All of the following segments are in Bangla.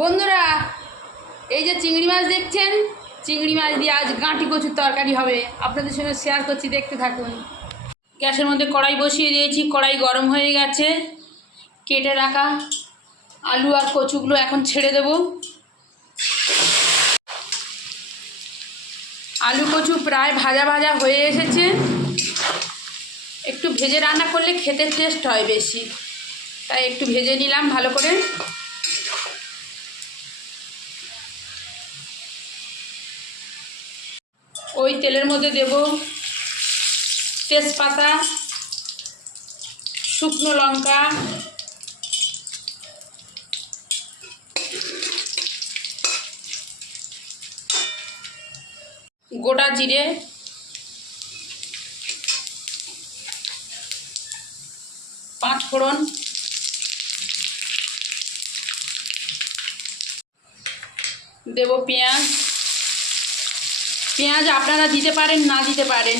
বন্ধুরা, এই যে চিংড়ি মাছ দেখছেন, চিংড়ি মাছ দিয়ে আজ গাঁটি কচুর তরকারি হবে। আপনাদের সঙ্গে শেয়ার করছি, দেখতে থাকুন। গ্যাসের মধ্যে কড়াই বসিয়ে দিয়েছি, কড়াই গরম হয়ে গেছে। কেটে রাখা আলু আর কচুগুলো এখন ছেড়ে দেব। আলু কচু প্রায় ভাজা ভাজা হয়ে এসেছে। একটু ভেজে রান্না করলে খেতে টেস্ট হয় বেশি, তাই একটু ভেজে নিলাম ভালো করে। ওই তেলের মধ্যে দেব তেজপাতা, শুকনো লঙ্কা, গোটা জিরে, পাঁচ ফোড়ন, দেব পেঁয়াজ। পেঁয়াজ আপনারা দিতে পারেন, না দিতে পারেন।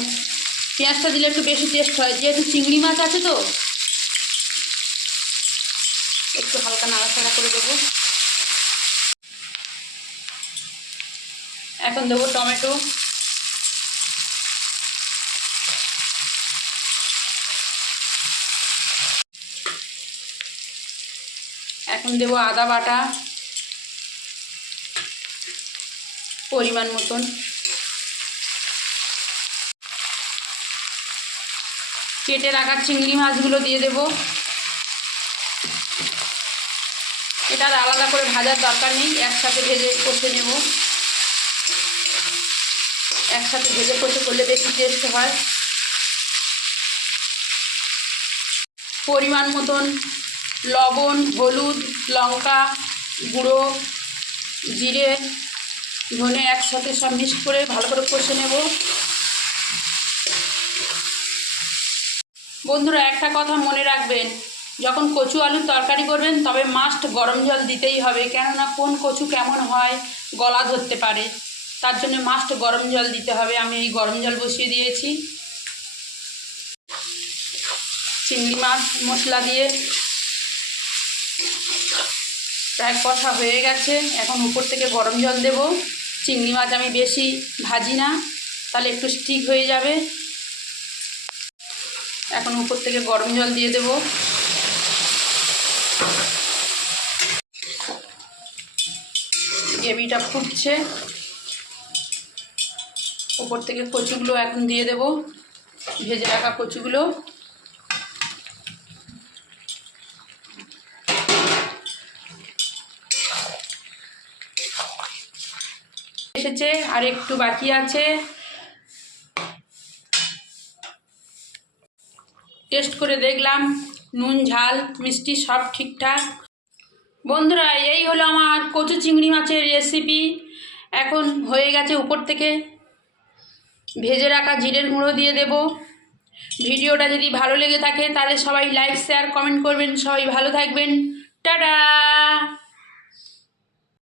পেঁয়াজটা দিলে একটু বেশি টেস্ট হয়, যেহেতু চিংড়ি মাছ আছে তো। একটু হালকা নাড়াচাড়া করে দেবো। এখন দেবো টমেটো, এখন দেবো আদা বাটা পরিমাণ মতন, কেটে রাখা চিংড়ি মাছগুলো দিয়ে দেব। এটা আর আলাদা করে ভাজার দরকার নেই, একসাথে ভেজে কষে নেব। একসাথে ভেজে কষে করলে বেশি টেস্ট হয়। পরিমাণ মতন লবণ, হলুদ, লঙ্কা গুঁড়ো, জিরে, ধনে একসাথে সব মিক্স করে ভালো করে কষে নেব। বন্ধুরা, একটা কথা মনে রাখবেন, যখন কচু আলুর তরকারি করবেন তবে মাস্ট গরম জল দিতেই হবে, কেননা কোন কচু কেমন হয় গলা ধরতে পারে। তার জন্য মাস্ট গরম জল দিতে হবে। আমি এই গরম জল বসিয়ে দিয়েছি। চিংড়ি মাছ মশলা দিয়ে প্রায় কষা হয়ে গেছে। এখন উপর থেকে গরম জল দেব। চিংড়ি মাছ আমি বেশি ভাজি না, তাহলে একটু স্টিক হয়ে যাবে। এখন উপর থেকে গরম জল দিয়ে দেব। গ্রেভিটা ফুটছে। উপর থেকে কচুগুলো এখন দিয়ে দেব, ভেজে রাখা কচুগুলো। এসেছে, আর একটু বাকি আছে। টেস্ট করে দেখলাম নুন, ঝাল, মিষ্টি সব ঠিকঠাক। বন্ধুরা, এই হলো আমার কচু চিংড়ি মাছের রেসিপি। এখন হয়ে গেছে। উপর থেকে ভেজে রাখা জিরের গুঁড়ো দিয়ে দেব। ভিডিওটা যদি ভালো লেগে থাকে তাহলে সবাই লাইক, শেয়ার, কমেন্ট করবেন। সবাই ভালো থাকবেন। টাটা।